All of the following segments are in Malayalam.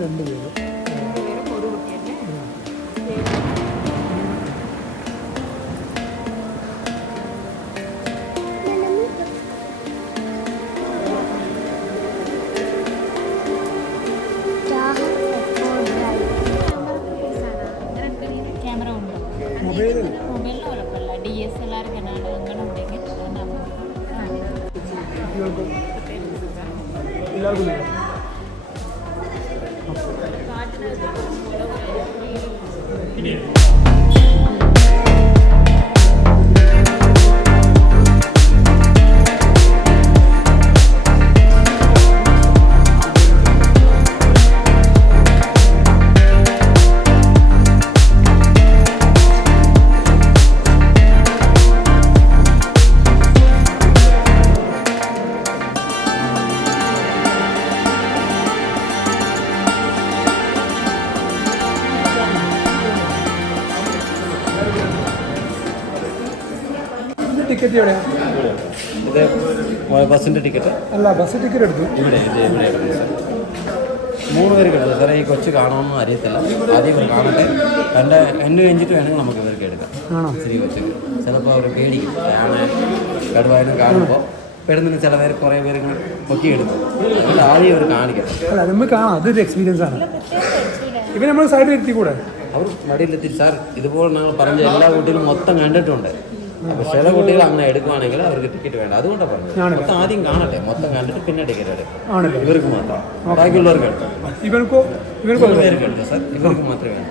2 പേര് ഒരു കുട്ടിയല്ലേ? ക്യാമറ ഉണ്ടോ? മൊബൈലിന് കുഴപ്പമില്ല. DSLR കനാണ് അങ്ങനെ ഉണ്ടെങ്കിൽ ടിക്കറ്റ് എവിടെയാണ്? ഇത് ബസ്സിൻ്റെ ടിക്കറ്റ് അല്ല, ബസ് ടിക്കറ്റ് എടുത്തു. ഇവിടെ 3 പേർക്ക് എടുത്തു സാറേ. ഈ കൊച്ചു കാണുമെന്നും അറിയത്തില്ല. ആദ്യം ഇവർ കാണട്ടെ, എന്നെ കഴിഞ്ഞിട്ട് വേണമെങ്കിൽ നമുക്ക് ഇവർക്ക് എടുക്കാം. ശരി, കൊച്ചൊക്കെ ചിലപ്പോൾ അവർ പേടിക്കും. കടുവായാലും കാണുമ്പോൾ പെടുന്നതിന് ചില പേര് കുറേ പേര് പൊക്കി എടുക്കും. അതുകൊണ്ട് ആദ്യം അവർ കാണിക്കണം. അല്ല, നമുക്ക് കാണാം, അതൊരു എക്സ്പീരിയൻസ് ആണ്. ഇവർ നമ്മൾ സൈഡിൽ എത്തി കൂടെ അവർ മടിയിലെത്തി സാർ. ഇതുപോലെ ഞങ്ങൾ പറഞ്ഞ എല്ലാ കുട്ടികളും മൊത്തം കണ്ടിട്ടുണ്ട്. അപ്പോൾ ചില കുട്ടികൾ അങ്ങനെ എടുക്കുവാണെങ്കിൽ അവർക്ക് ടിക്കറ്റ് വേണ്ട. അതുകൊണ്ടാണ് പറഞ്ഞത് മൊത്തം ആദ്യം കാണട്ടെ, മൊത്തം കണ്ടിട്ട് പിന്നെ ടിക്കറ്റ് എടുക്കും. ഇവർക്ക് മാത്രം, ബാക്കിയുള്ളവർക്ക് എടുക്കും. ഇവർക്കോ പേർക്ക് എടുക്കും സാർ. ഇവർക്ക് മാത്രമേ വേണ്ട.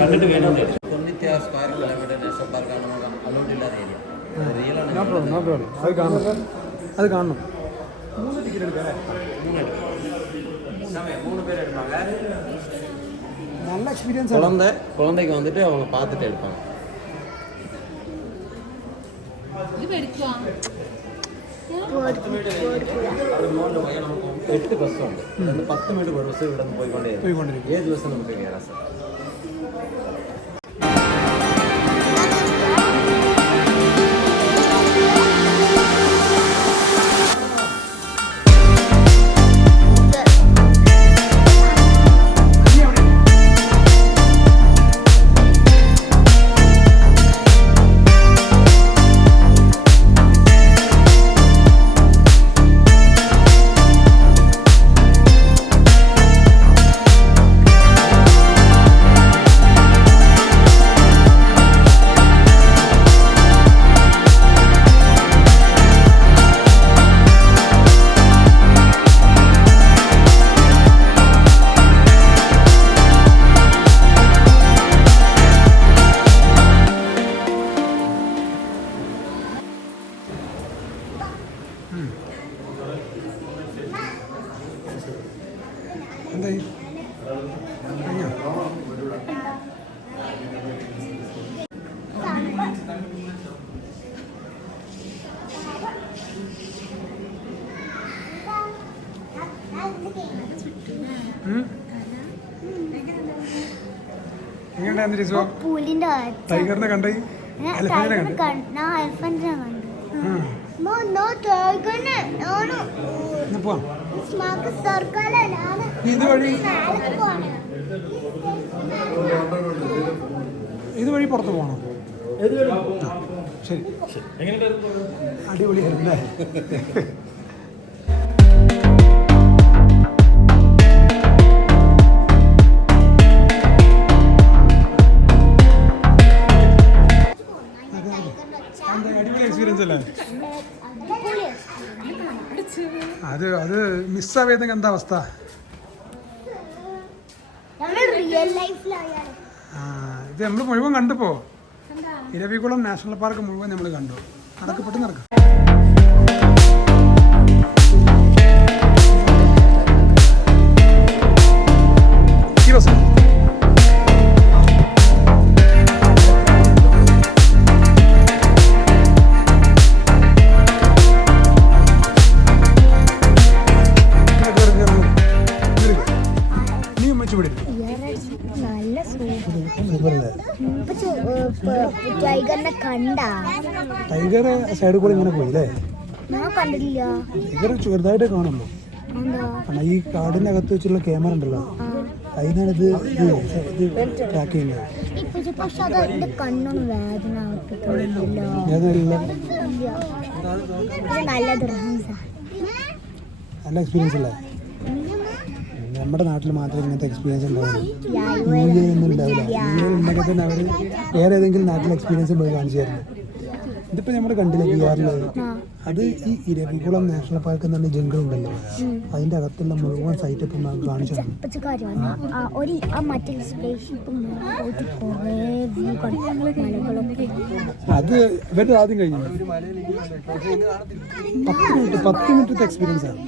കണ്ടിട്ട് വേണമെന്ന് എടുക്കും. 96 സ്ക്വയർ കിലോമീറ്റർ നാഷണൽ പാർക്കാണ് അലോട്ട് ഇല്ലാത്ത ഏരിയ. റിയലാണ്. അത് കാണണം. 3 ടിക്കറ്റ് എടുക്കാം. 3 പേര് എടുക്കാം. நல்ல எக்ஸ்பீரியன்ஸ். குழந்தைக்கு வந்துட்டு அவங்க பார்த்துட்டு எடுப்பாங்க. ഇത് എടുക്കുക. 8 ബസ്സുണ്ട്. 10 മിനിറ്റ് ബസ് ഇവിടെ നിന്ന് പോയിക്കൊണ്ടിരിക്കും. ഏത് ദിവസം നമുക്ക് കയറാം സാർ. ടൈഗറിനെ കണ്ടേ? ഇതുവഴി പുറത്ത് പോകണം. ശരി, അടിപൊളിയായിരുന്നല്ലേ? അടിപൊളി എക്സ്പീരിയൻസ് അല്ലേ? അത് മിസ്സാവേതെങ്കിൽ എന്താ അവസ്ഥ? ഇത് നമ്മൾ മുഴുവൻ കണ്ടുപോ. ഇരവികുളം നാഷണൽ പാർക്ക് മുഴുവൻ നമ്മൾ കണ്ടു. നടക്കപ്പെട്ട് നടക്കാം. ഈ ബസ് ടൈഗർ സൈഡിൽ കൂടെ ഇങ്ങനെ പോയില്ലേ? ടൈഗർ ചെറുതായിട്ട് കാണുള്ളൂ. കാരണം ഈ കാടിന്റെ അകത്ത് വെച്ചുള്ള ക്യാമറ ഉണ്ടല്ലോ, അതിനാണ് ഇത് ട്രാക്ക് ചെയ്യുന്നത്. പക്ഷെ അത് എൻ്റെ കണ്ണൊന്നും വേദന നല്ല നല്ല എക്സ്പീരിയൻസ് അല്ലേ? നമ്മുടെ നാട്ടിൽ മാത്രമേ ഇങ്ങനത്തെ എക്സ്പീരിയൻസ് ഉണ്ടാവുള്ളൂ. ന്യൂ ഇയർ ഒന്നും ഉണ്ടാവില്ല. ന്യൂ ഇയർ ഉണ്ടെങ്കിൽ തന്നെ അവർ വേറെ ഏതെങ്കിലും നാട്ടിലെ എക്സ്പീരിയൻസ് പോയി കാണിച്ചു തരുന്നത്. ഇതിപ്പോൾ നമ്മൾ കണ്ടില്ല ബീഹാറിലുള്ളത്. അത് ഈ ഇരവികുളം നാഷണൽ പാർക്ക് എന്ന് പറഞ്ഞ ജംഗിൾ ഉണ്ടല്ലോ, അതിൻ്റെ അകത്തുള്ള മുഴുവൻ സൈറ്റ് ഇപ്പം കാണിച്ചു തന്നു. അത് ഇവരുടെ ആദ്യം കഴിഞ്ഞു. 10 മിനിറ്റത്തെ എക്സ്പീരിയൻസ് ആണ്.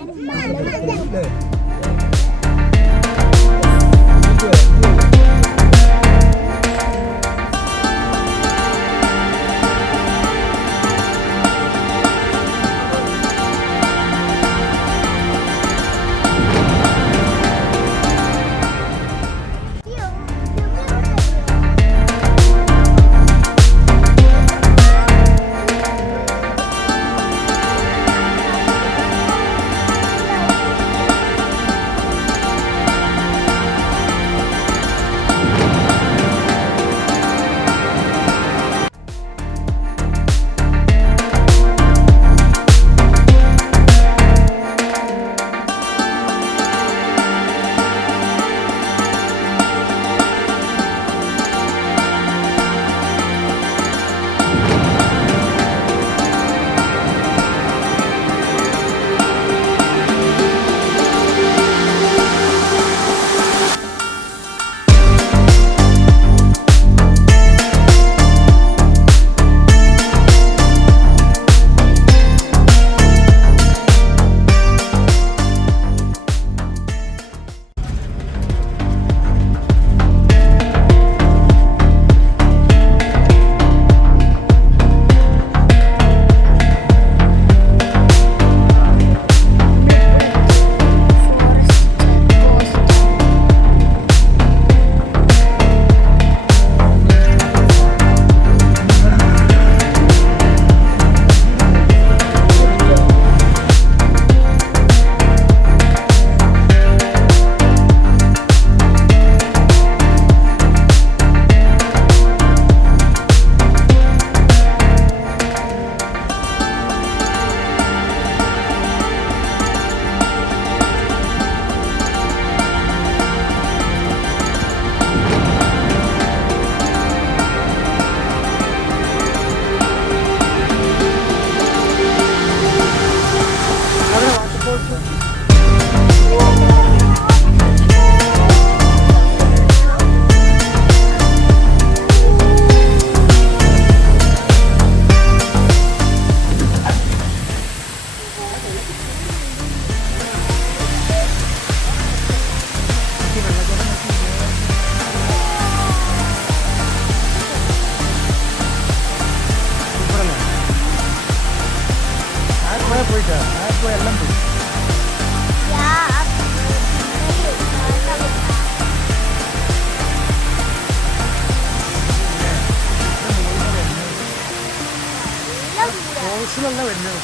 കോഴ്സിലല്ല വരുന്നത്.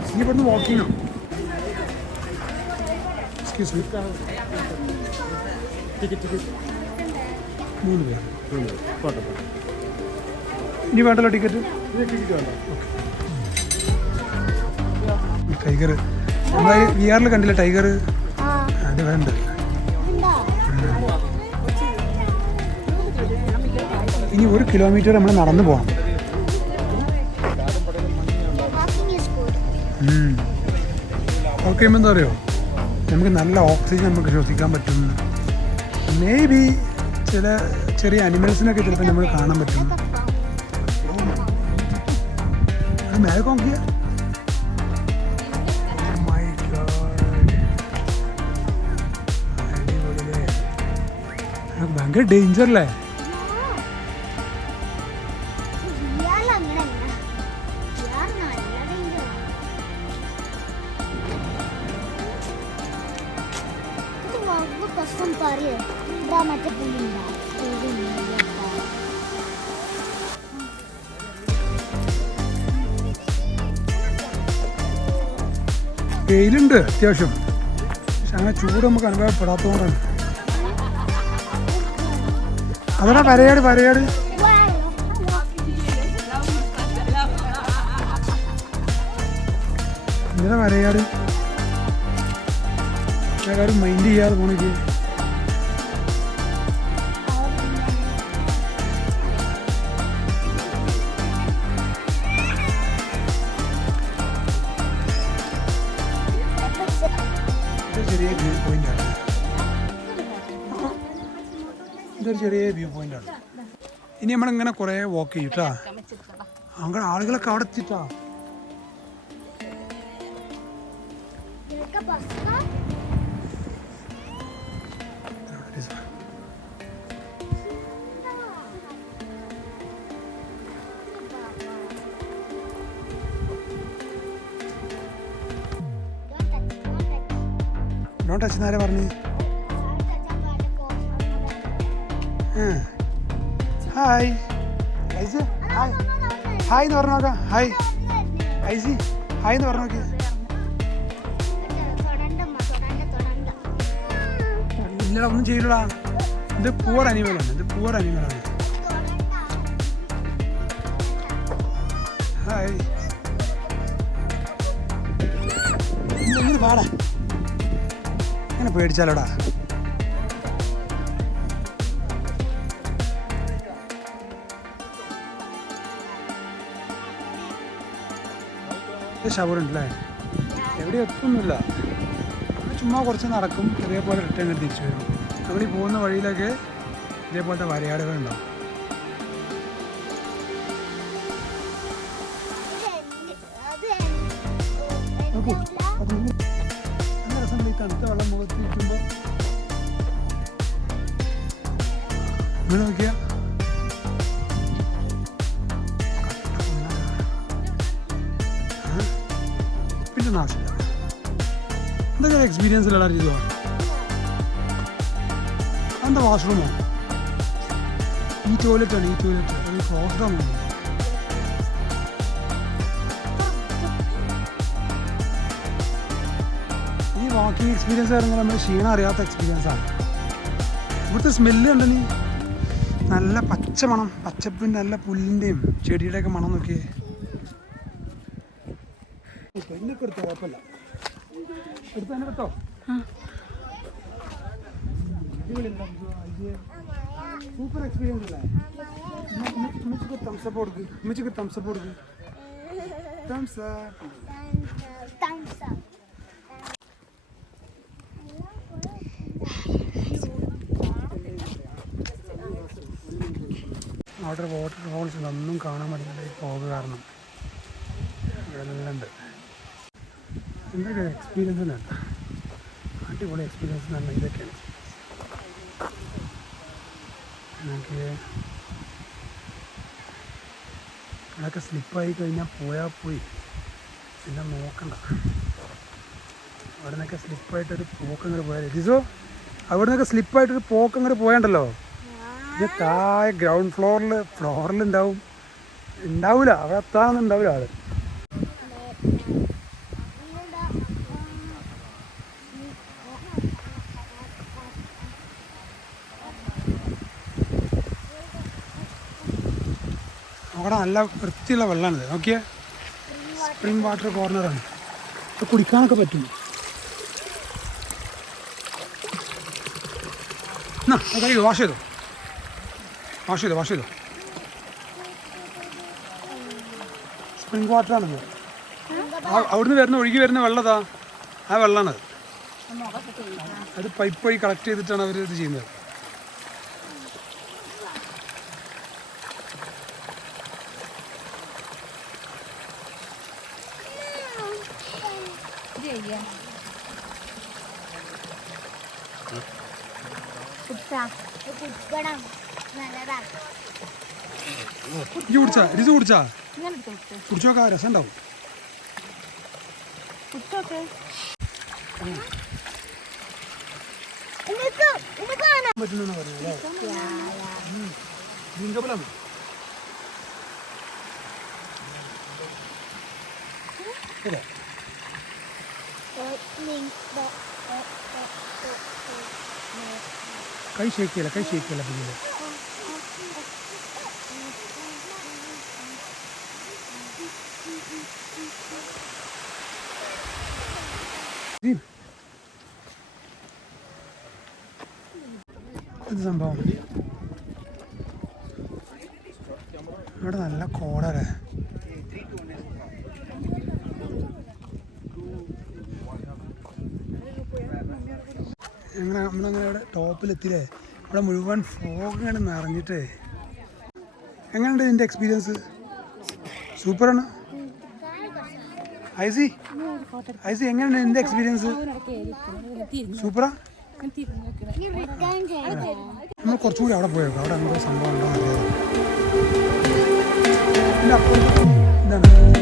പക്ഷേ ഇവിടുന്ന് വാക്കിങ്ങോ? Excuse me. 3 പേര്. ഇനി വേണ്ടല്ലോ ടിക്കറ്റ്? ടൈഗർ നമ്മളെ VR കണ്ടില്ല ടൈഗർ? അത് വേണ്ട. ഇനി 1 കിലോമീറ്റർ നമ്മൾ നടന്നു പോകണം. ഓക്കെ എന്താ പറയുക, നമുക്ക് നല്ല ഓക്സിജൻ നമുക്ക് ശ്വസിക്കാൻ പറ്റും. മേ ബി ചില ചെറിയ അനിമൽസിനൊക്കെ ചിലപ്പോൾ നമ്മൾ കാണാൻ പറ്റും. അത് മേലെ നോക്കിയ ഭയങ്കര ഡേഞ്ചർ അല്ലേ? വെയിലുണ്ട് അത്യാവശ്യം, പക്ഷെ അങ്ങനെ ചൂട് നമുക്ക് അനുഭവപ്പെടാത്തതുകൊണ്ടാണ്. അതാ വരയാട് വരയാട്. എന്താ വരയാട്? കാര്യം മൈൻഡ് ചെയ്യാതെ പോണിക്ക്. ചെറിയ വ്യൂ പോയിന്റാണ്, ഇതൊരു ചെറിയ വ്യൂ പോയിന്റാണ്. ഇനി നമ്മളിങ്ങനെ കുറേ വാക്ക് ചെയ്യൂട്ടാ. അങ്ങനെ ആളുകളൊക്കെ അവിടെ എത്തിട്ടാ. ഡോണ്ട് ടച്ച് എന്നാരെ പറഞ്ഞു? ഹായ് ഐസി, ഹായ് ഹായ് എന്ന് പറഞ്ഞു നോക്കാം. ഹായ് ഐസി, ഹായ് എന്ന് പറഞ്ഞു നോക്കിയേ. ഇല്ലടാ ഒന്നും ചെയ്യില്ലടാ, ഇത് പൂവർ അനിമലാണ്, ഇത് പൂവർ അനിമലാണ്. ഹായ് ഇങ്ങനെ പാടാ, അങ്ങനെ പേടിച്ചാലോടാ. ഷവർ ഉണ്ടല്ലേ? എവിടെ എത്തുന്നില്ല, ചുമ്മാ കുറച്ച് നടക്കും, ഇതേപോലെ റിട്ടേൺ എടുത്ത് തിരിച്ചു വരും. നമ്മൾ ഈ പോകുന്ന വഴിയിലൊക്കെ ഇതേപോലത്തെ വരയാടുകൾ ഉണ്ടാവും. നോക്കൂ, നല്ല രസമുണ്ട് ഈ തണുത്ത വെള്ളം മുഖത്തിരിക്കുമ്പോൾ. നിങ്ങൾ നോക്കിയാ പിന്നെ നാശമില്ല. എന്തൊക്കെ എക്സ്പീരിയൻസ് ഇല്ല ചെയ്തോ? എന്താ വാഷ്റൂമോ? ഈ ടോയ്ലറ്റാണ്, ഈ ടോയ്ലറ്റ് അത് ക്ലോസ്ഡാണ്. ഈ വാക്കിംഗ് എക്സ്പീരിയൻസ് ആയിരുന്നെങ്കിൽ നമ്മൾ ക്ഷീണം അറിയാത്ത എക്സ്പീരിയൻസാണ്. ഇവിടുത്തെ സ്മെല്ല് കണ്ടനി നല്ല പച്ച മണം, പച്ചപ്പിൻ്റെ നല്ല പുല്ലിൻ്റെയും ചെടിയുടെയൊക്കെ മണം നോക്കിയേ. എന്നൊക്കെ എടുത്തോ, കുഴപ്പമില്ല, എടുത്തോ തന്നെ എടുത്തോ. സൂപ്പർ എക്സ്പീരിയൻസ് അല്ലേ? ഉമ്മച്ചിക്ക് തംസപ്പ് കൊടുക്ക്, ഉമ്മച്ചിക്ക് തംസപ്പ് കൊടുക്ക്. തംസപ്പ് അവിടെ വാട്ടർ ഫോൾസ് ഒന്നും കാണാൻ പറ്റില്ല ഈ പോക കാരണം. ഇതെല്ലാം ഉണ്ട്. എന്തൊക്കെ എക്സ്പീരിയൻസ് തന്നെ, അടിപൊളി എക്സ്പീരിയൻസ് തന്നെ ഇതൊക്കെയാണ്. എനിക്ക് അതൊക്കെ സ്ലിപ്പായി കഴിഞ്ഞാൽ പോയാൽ പോയി, പിന്നെ നോക്കണ്ട. അവിടെ നിന്നൊക്കെ സ്ലിപ്പായിട്ടൊരു പോക്കങ്ങോട്ട് പോയാൽ ഇതിസോ അവിടെ നിന്നൊക്കെ സ്ലിപ്പായിട്ടൊരു പോക്കങ്ങോട്ട് പോയണ്ടല്ലോ, ഇത് താഴെ ഗ്രൗണ്ട് ഫ്ലോറിൽ ഉണ്ടാവില്ല, അവിടെ എത്താനൊന്നും ഉണ്ടാവില്ല ആള്. അവിടെ നല്ല വൃത്തിയുള്ള വെള്ളമാണിത്. നോക്കിയേ, സ്പ്രിംഗ് വാട്ടർ കോർണറാണ്. ഇത് കുടിക്കാനൊക്കെ പറ്റും. എന്നാ കൈ വാഷ് ചെയ്തോ, വാഷ് ചെയ്തോ, വാഷ് ചെയ്തോ. സ്പ്രിംഗ് വാട്ടറാണത്. അവിടുന്ന് വരുന്ന ഒഴുകി വരുന്ന വെള്ളതാ, ആ വെള്ളമാണത്. അത് പൈപ്പ് വഴി കളക്ട് ചെയ്തിട്ടാണ് അവർ ഇത് ചെയ്യുന്നത്. ഇത് കുടിച്ചാ, ഇത് കുടിച്ചാ, കുടിച്ചോക്കാ, രസം ഉണ്ടാവും. പറ്റുന്ന പറഞ്ഞല്ലേ ലിംഗബലാണ്. കൈ ഷേക്കില്ല, കൈ ഷേക്കില്ല. പിന്നീട് ഇത് സംഭവം ഇവിടെ നല്ല കോടല്ലേ. നമ്മളങ്ങനെ ഇവിടെ ടോപ്പിലെത്തില്ലേ. ഇവിടെ മുഴുവൻ ഫോഗ് ഇങ്ങനെ നിറഞ്ഞിട്ട്. എങ്ങനെയുണ്ട് ഇതിൻ്റെ എക്സ്പീരിയൻസ്? സൂപ്പറാണ്. ഐസി എങ്ങനെയുണ്ട് ഇതിൻ്റെ എക്സ്പീരിയൻസ്? സൂപ്പറാ. നമ്മൾ കുറച്ചുകൂടി അവിടെ പോയേക്കാം. അവിടെ എന്തോ സംഭവം ഉണ്ടോ എന്നറിയാം. ഇതാണ്